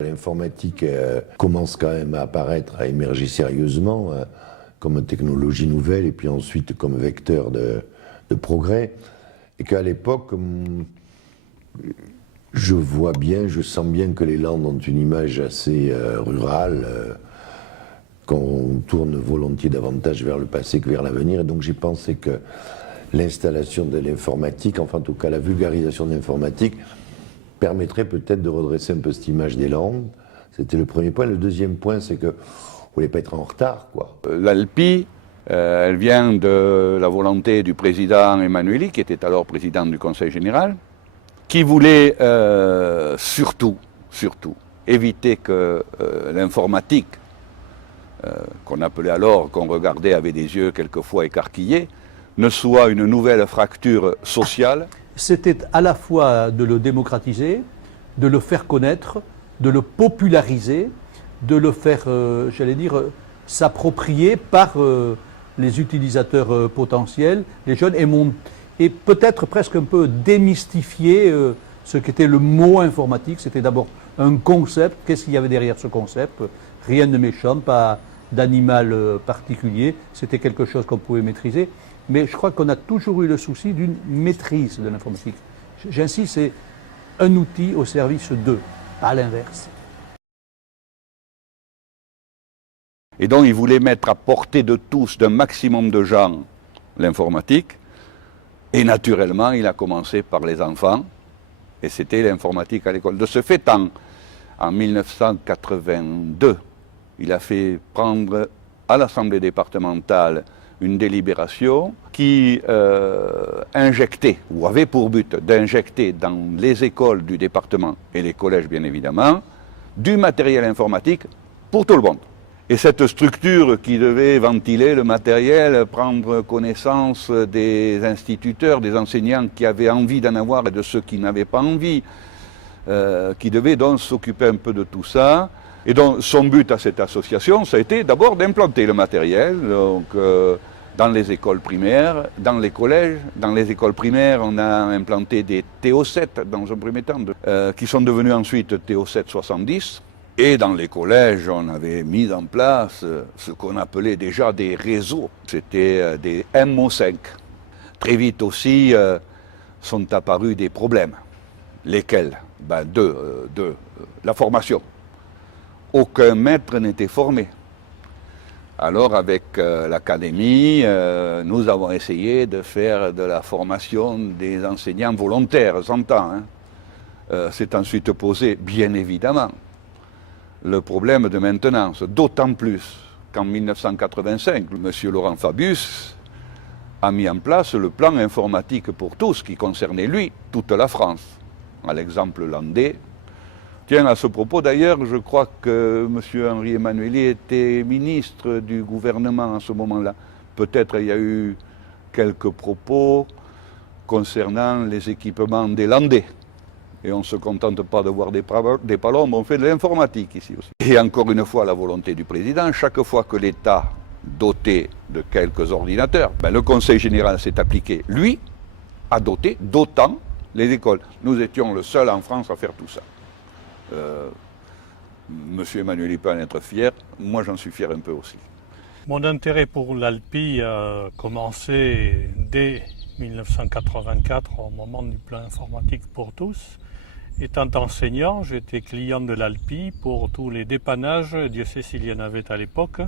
L'informatique commence quand même à apparaître, à émerger sérieusement comme technologie nouvelle et puis ensuite comme vecteur de progrès. Et qu'à l'époque, je vois bien, je sens bien que les Landes ont une image assez rurale, qu'on tourne volontiers davantage vers le passé que vers l'avenir. Et donc j'ai pensé que l'installation de l'informatique, enfin en tout cas la vulgarisation de l'informatique, permettrait peut-être de redresser un peu cette image des Landes. C'était le premier point. Le deuxième point, c'est qu'on ne voulait pas être en retard, quoi. L'ALPI, elle vient de la volonté du président Emmanueli, qui était alors président du Conseil général, qui voulait surtout éviter que l'informatique, qu'on appelait alors, qu'on regardait avec des yeux quelquefois écarquillés, ne soit une nouvelle fracture sociale. C'était à la fois de le démocratiser, de le faire connaître, de le populariser, de le faire, j'allais dire, s'approprier par les utilisateurs potentiels, les jeunes, et peut-être presque un peu démystifier ce qu'était le mot informatique. C'était d'abord un concept. Qu'est-ce qu'il y avait derrière ce concept? Rien de méchant, pas d'animal particulier. C'était quelque chose qu'on pouvait maîtriser. Mais je crois qu'on a toujours eu le souci d'une maîtrise de l'informatique. J'insiste, c'est un outil au service d'eux, pas l'inverse. Et donc il voulait mettre à portée de tous, d'un maximum de gens, l'informatique. Et naturellement, il a commencé par les enfants. Et c'était l'informatique à l'école. De ce fait, en 1982, il a fait prendre à l'Assemblée départementale une délibération qui injectait, ou avait pour but d'injecter dans les écoles du département et les collèges bien évidemment, du matériel informatique pour tout le monde. Et cette structure qui devait ventiler le matériel, prendre connaissance des instituteurs, des enseignants qui avaient envie d'en avoir et de ceux qui n'avaient pas envie, qui devait donc s'occuper un peu de tout ça. Et donc son but à cette association, ça a été d'abord d'implanter le matériel, donc dans les écoles primaires, dans les collèges. Dans les écoles primaires, on a implanté des TO7 dans un premier temps, qui sont devenus ensuite TO7 70. Et dans les collèges, on avait mis en place ce qu'on appelait déjà des réseaux. C'était des MO5. Très vite aussi sont apparus des problèmes. Lesquels? La formation. Aucun maître n'était formé. Alors avec l'académie, nous avons essayé de faire de la formation des enseignants volontaires, j'entends. C'est ensuite posé, bien évidemment, le problème de maintenance, d'autant plus qu'en 1985, M. Laurent Fabius a mis en place le plan informatique pour tous qui concernait lui, toute la France, à l'exemple landais. Tiens, à ce propos d'ailleurs, je crois que M. Henri Emmanueli était ministre du gouvernement à ce moment-là. Peut-être il y a eu quelques propos concernant les équipements des Landais. Et on ne se contente pas de voir des palombes, on fait de l'informatique ici aussi. Et encore une fois, la volonté du président, chaque fois que l'État dotait de quelques ordinateurs, le Conseil général s'est appliqué, lui, à doter d'autant les écoles. Nous étions le seul en France à faire tout ça. Monsieur Emmanueli peut en être fier, moi j'en suis fier un peu aussi. Mon intérêt pour l'ALPI a commencé dès 1984, au moment du plan informatique pour tous. Étant enseignant, j'étais client de l'ALPI pour tous les dépannages, Dieu sait s'il y en avait à l'époque,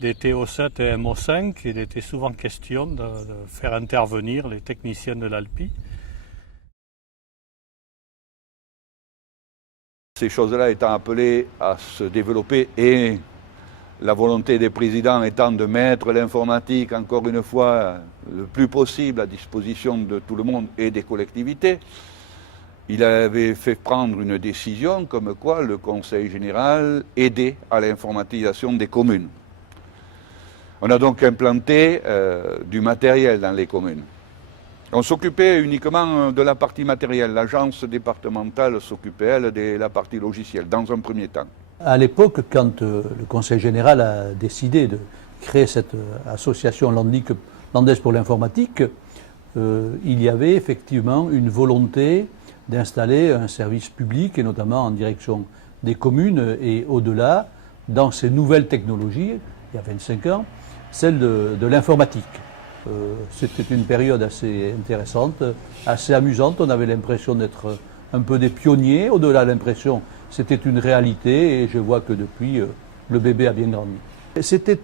des TO7 et MO5. Il était souvent question de faire intervenir les techniciens de l'ALPI. Ces choses-là étant appelées à se développer et la volonté des présidents étant de mettre l'informatique, encore une fois, le plus possible à disposition de tout le monde et des collectivités, il avait fait prendre une décision comme quoi le Conseil général aidait à l'informatisation des communes. On a donc implanté du matériel dans les communes. On s'occupait uniquement de la partie matérielle. L'agence départementale s'occupait, elle, de la partie logicielle, dans un premier temps. À l'époque, quand le Conseil général a décidé de créer cette association landaise pour l'informatique, il y avait effectivement une volonté d'installer un service public, et notamment en direction des communes et au-delà dans ces nouvelles technologies, il y a 25 ans, celle de l'informatique. C'était une période assez intéressante, assez amusante. On avait l'impression d'être un peu des pionniers. Au-delà de l'impression, c'était une réalité et je vois que depuis, le bébé a bien grandi. C'était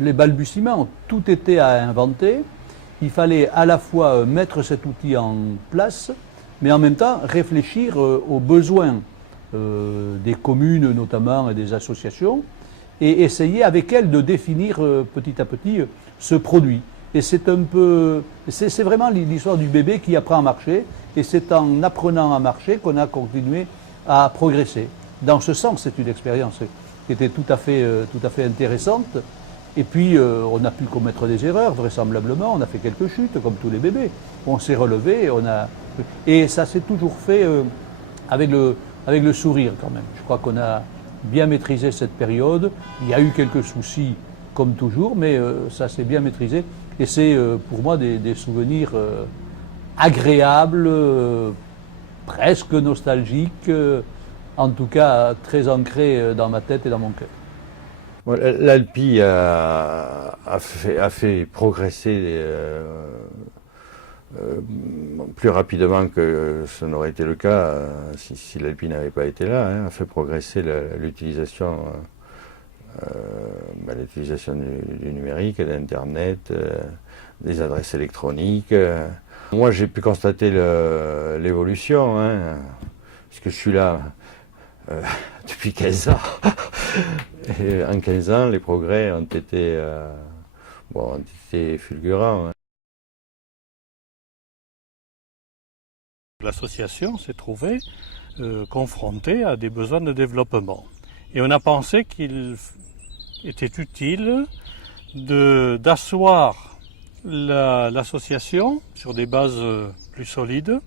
les balbutiements, tout était à inventer. Il fallait à la fois mettre cet outil en place, mais en même temps réfléchir aux besoins des communes notamment et des associations et essayer avec elles de définir petit à petit ce produit. Et c'est vraiment l'histoire du bébé qui apprend à marcher et c'est en apprenant à marcher qu'on a continué à progresser. Dans ce sens, c'est une expérience qui était tout à fait intéressante. Et puis, on a pu commettre des erreurs, vraisemblablement. On a fait quelques chutes, comme tous les bébés. On s'est relevé, et ça s'est toujours fait avec le sourire, quand même. Je crois qu'on a bien maîtrisé cette période. Il y a eu quelques soucis, comme toujours, mais ça s'est bien maîtrisé. Et c'est, pour moi, des souvenirs agréables, presque nostalgiques, en tout cas très ancrés dans ma tête et dans mon cœur. L'Alpi a fait progresser plus rapidement que ce n'aurait été le cas si l'Alpi n'avait pas été là, a fait progresser l'utilisation du numérique, d'Internet, des adresses électroniques. Moi, j'ai pu constater l'évolution, puisque je suis là depuis 15 ans. Et en 15 ans, les progrès ont été fulgurants. L'association s'est trouvée confrontée à des besoins de développement. Et on a pensé qu'il était utile d'asseoir l'association sur des bases plus solides,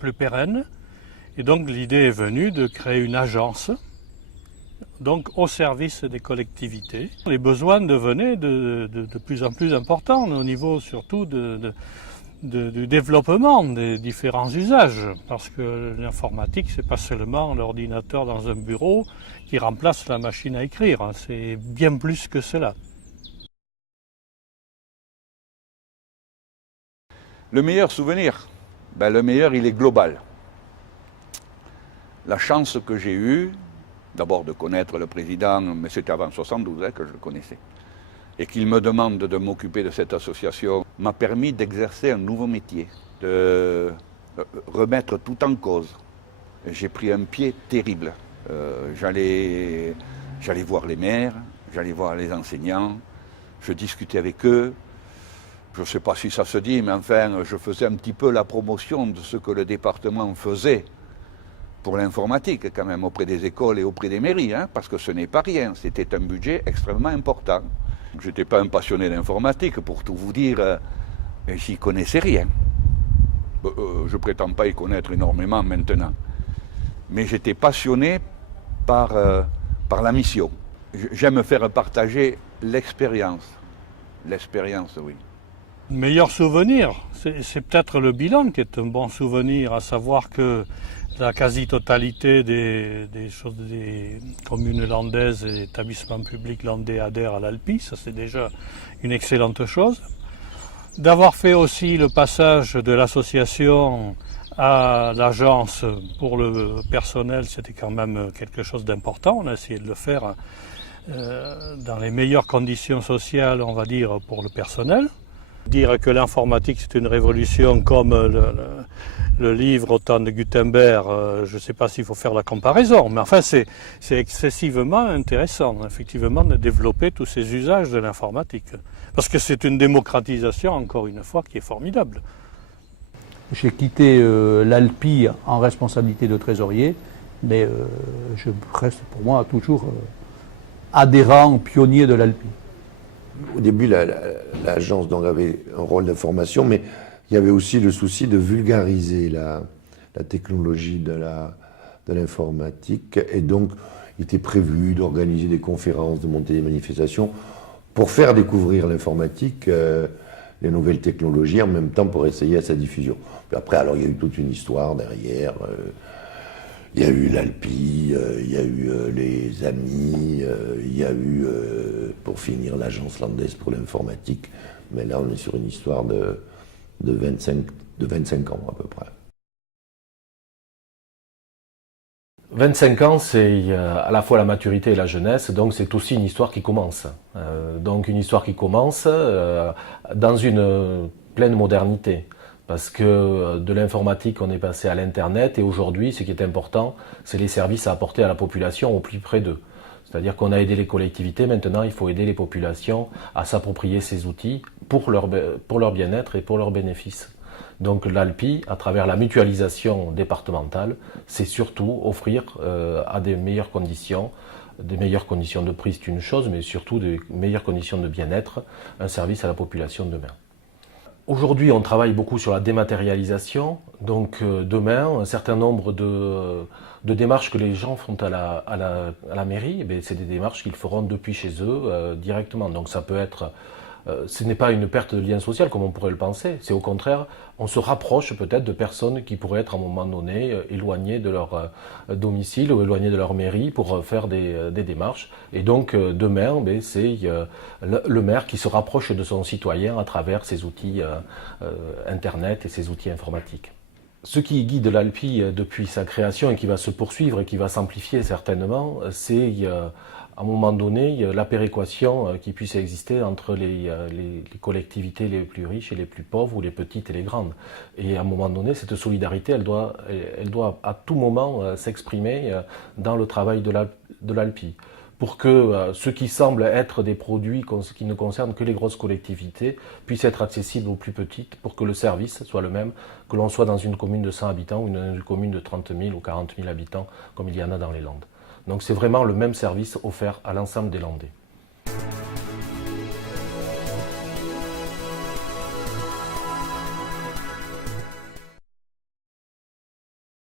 plus pérennes. Et donc l'idée est venue de créer une agence, donc au service des collectivités. Les besoins devenaient de plus en plus importants au niveau surtout du développement des différents usages, parce que l'informatique, c'est pas seulement l'ordinateur dans un bureau qui remplace la machine à écrire, c'est bien plus que cela. Le meilleur souvenir, le meilleur, il est global. La chance que j'ai eue, d'abord de connaître le président, mais c'était avant 1972 que je le connaissais, et qu'il me demande de m'occuper de cette association, m'a permis d'exercer un nouveau métier, de remettre tout en cause. J'ai pris un pied terrible. J'allais voir les maires, j'allais voir les enseignants, je discutais avec eux. Je ne sais pas si ça se dit, mais enfin, je faisais un petit peu la promotion de ce que le département faisait pour l'informatique, quand même, auprès des écoles et auprès des mairies, parce que ce n'est pas rien, c'était un budget extrêmement important. Je n'étais pas un passionné d'informatique, pour tout vous dire, j'y connaissais rien. Je ne prétends pas y connaître énormément maintenant. Mais j'étais passionné par la mission. J'aime faire partager l'expérience. L'expérience, oui. Le meilleur souvenir, c'est peut-être le bilan qui est un bon souvenir, à savoir que la quasi-totalité des communes landaises et établissements publics landais adhèrent à l'Alpi, ça c'est déjà une excellente chose. D'avoir fait aussi le passage de l'association à l'agence pour le personnel, c'était quand même quelque chose d'important. On a essayé de le faire dans les meilleures conditions sociales, on va dire, pour le personnel. Dire que l'informatique c'est une révolution comme le livre au temps de Gutenberg, je ne sais pas s'il faut faire la comparaison, mais enfin c'est excessivement intéressant effectivement de développer tous ces usages de l'informatique. Parce que c'est une démocratisation, encore une fois, qui est formidable. J'ai quitté l'Alpi en responsabilité de trésorier, mais je reste pour moi toujours adhérent, pionnier de l'Alpi. Au début, l'agence avait un rôle d'information, mais il y avait aussi le souci de vulgariser la technologie de l'informatique. Et donc, il était prévu d'organiser des conférences, de monter des manifestations pour faire découvrir l'informatique, les nouvelles technologies, en même temps pour essayer à sa diffusion. Puis après, alors, il y a eu toute une histoire derrière. Il y a eu l'Alpi, il y a eu les Amis, il y a eu, pour finir, l'Agence landaise pour l'informatique. Mais là, on est sur une histoire de 25 ans à peu près. 25 ans, c'est à la fois la maturité et la jeunesse, donc c'est aussi une histoire qui commence. Donc une histoire qui commence dans une pleine modernité. Parce que de l'informatique, on est passé à l'Internet, et aujourd'hui, ce qui est important, c'est les services à apporter à la population au plus près d'eux. C'est-à-dire qu'on a aidé les collectivités, maintenant il faut aider les populations à s'approprier ces outils pour leur bien-être et pour leurs bénéfices. Donc l'ALPI, à travers la mutualisation départementale, c'est surtout offrir à des meilleures conditions de prix, c'est une chose, mais surtout des meilleures conditions de bien-être, un service à la population demain. Aujourd'hui, on travaille beaucoup sur la dématérialisation. Donc demain, un certain nombre de démarches que les gens font à la mairie, c'est des démarches qu'ils feront depuis chez eux directement. Donc ça peut être... ce n'est pas une perte de lien social comme on pourrait le penser. C'est au contraire, on se rapproche peut-être de personnes qui pourraient être à un moment donné éloignées de leur domicile ou éloignées de leur mairie pour faire des démarches. Et donc demain, c'est le maire qui se rapproche de son citoyen à travers ces outils Internet et ces outils informatiques. Ce qui guide l'ALPI depuis sa création et qui va se poursuivre et qui va s'amplifier certainement, c'est à un moment donné la péréquation qui puisse exister entre les collectivités les plus riches et les plus pauvres, ou les petites et les grandes. Et à un moment donné, cette solidarité, elle doit à tout moment s'exprimer dans le travail de l'ALPI. Pour que ce qui semble être des produits qui ne concernent que les grosses collectivités puissent être accessibles aux plus petites, pour que le service soit le même, que l'on soit dans une commune de 100 habitants ou une commune de 30 000 ou 40 000 habitants, comme il y en a dans les Landes. Donc c'est vraiment le même service offert à l'ensemble des Landais.